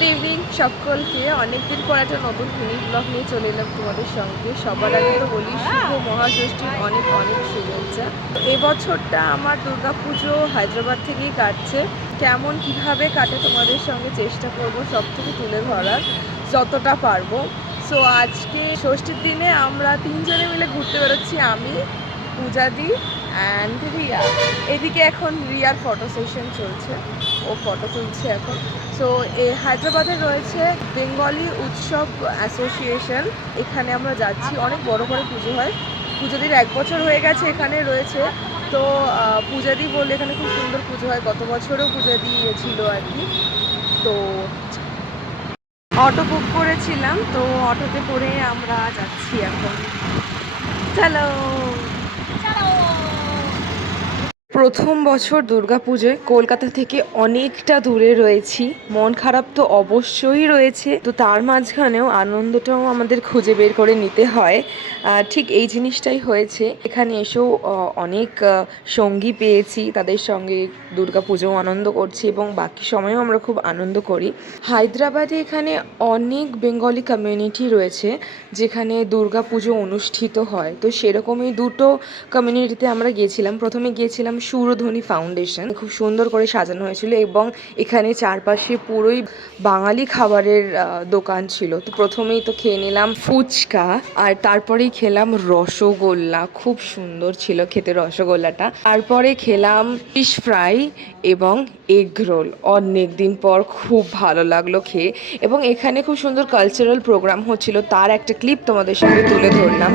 Good evening সকলকে। অনেকদিন পর একটা নতুন মিনি ব্লগ নিয়ে চলে এলাম তোমাদের সঙ্গে। সবার আগে তো বলি শুভ মহাষষ্ঠীর অনেক অনেক শুভেচ্ছা। এবছরটা আমার দুর্গাপুজো হায়দ্রাবাদ থেকেই কাটছে। কেমন কিভাবে কাটে তোমাদের সঙ্গে চেষ্টা করব সব থেকে তুলে ধরার যতটা পারবো। সো আজকে ষষ্ঠীর দিনে আমরা তিনজনে মিলে ঘুরতে বেরোচ্ছি, আমি, পূজাদি অ্যান্ড রিয়া। এদিকে এখন রিয়ার ফটো সেশন চলছে, ও ফটো তুলছে এখন। সো হায়দ্রাবাদে রয়েছে বেঙ্গলি উৎসব অ্যাসোসিয়েশন, এখানে আমরা যাচ্ছি। অনেক বড় করে পুজো হয়। পূজাদির 1 বছর হয়ে গেছে এখানে রয়েছে। তো পূজাদি বললে এখানে খুব সুন্দর পুজো হয়, গত বছরও পূজাদি ছিল আর কি। তো অটো বুক করেছিলাম, তো অটোতে করে আমরা যাচ্ছি এখন। চলো। প্রথম বছর দুর্গাপুজোয় কলকাতা থেকে অনেকটা দূরে রয়েছি, মন খারাপ তো অবশ্যই রয়েছে, তো তার মাঝখানেও আনন্দটাও আমাদের খুঁজে বের করে নিতে হয়। ঠিক এই জিনিসটাই হয়েছে। এখানে এসেও অনেক সঙ্গী পেয়েছি, তাদের সঙ্গে দুর্গাপুজোও আনন্দ করছি এবং বাকি সময়ও আমরা খুব আনন্দ করি। হায়দ্রাবাদে এখানে অনেক বেঙ্গলি কমিউনিটি রয়েছে যেখানে দুর্গাপুজো অনুষ্ঠিত হয়। তো সেরকমই দুটো কমিউনিটিতে আমরা গিয়েছিলাম। প্রথমে গিয়েছিলাম সুরধ্বনি ফাউন্ডেশন, খুব সুন্দর করে সাজানো হয়েছিল এবং এখানে চারপাশে পুরোই বাঙালি খাবারের দোকান ছিল। তো প্রথমেই তো খেয়ে নিলাম ফুচকা, আর তারপরেই খেলাম রসগোল্লা, খুব সুন্দর ছিল খেতে রসগোল্লাটা। তারপরে খেলাম ফিশ ফ্রাই এবং এগ রোল। অনেক দিন পর খুব ভালো লাগলো খেয়ে, এবং এখানে খুব সুন্দর কালচারাল প্রোগ্রাম হচ্ছিল, তার একটা ক্লিপ তোমাদের সঙ্গে তুলে ধরলাম।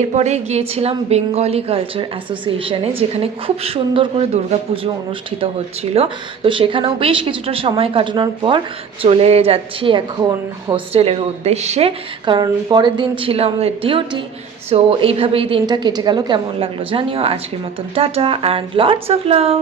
এরপরে গিয়েছিলাম বেঙ্গলি কালচার অ্যাসোসিয়েশনে, যেখানে খুব সুন্দর করে দুর্গাপুজো অনুষ্ঠিত হচ্ছিল। তো সেখানেও বেশ কিছুটা সময় কাটানোর পর চলে যাচ্ছি এখন হোস্টেলের উদ্দেশ্যে, কারণ পরের দিন ছিল আমাদের ডিউটি। সো এইভাবেই দিনটা কেটে গেল। কেমন লাগলো জানিও। আজকের মতন tata and lots of love.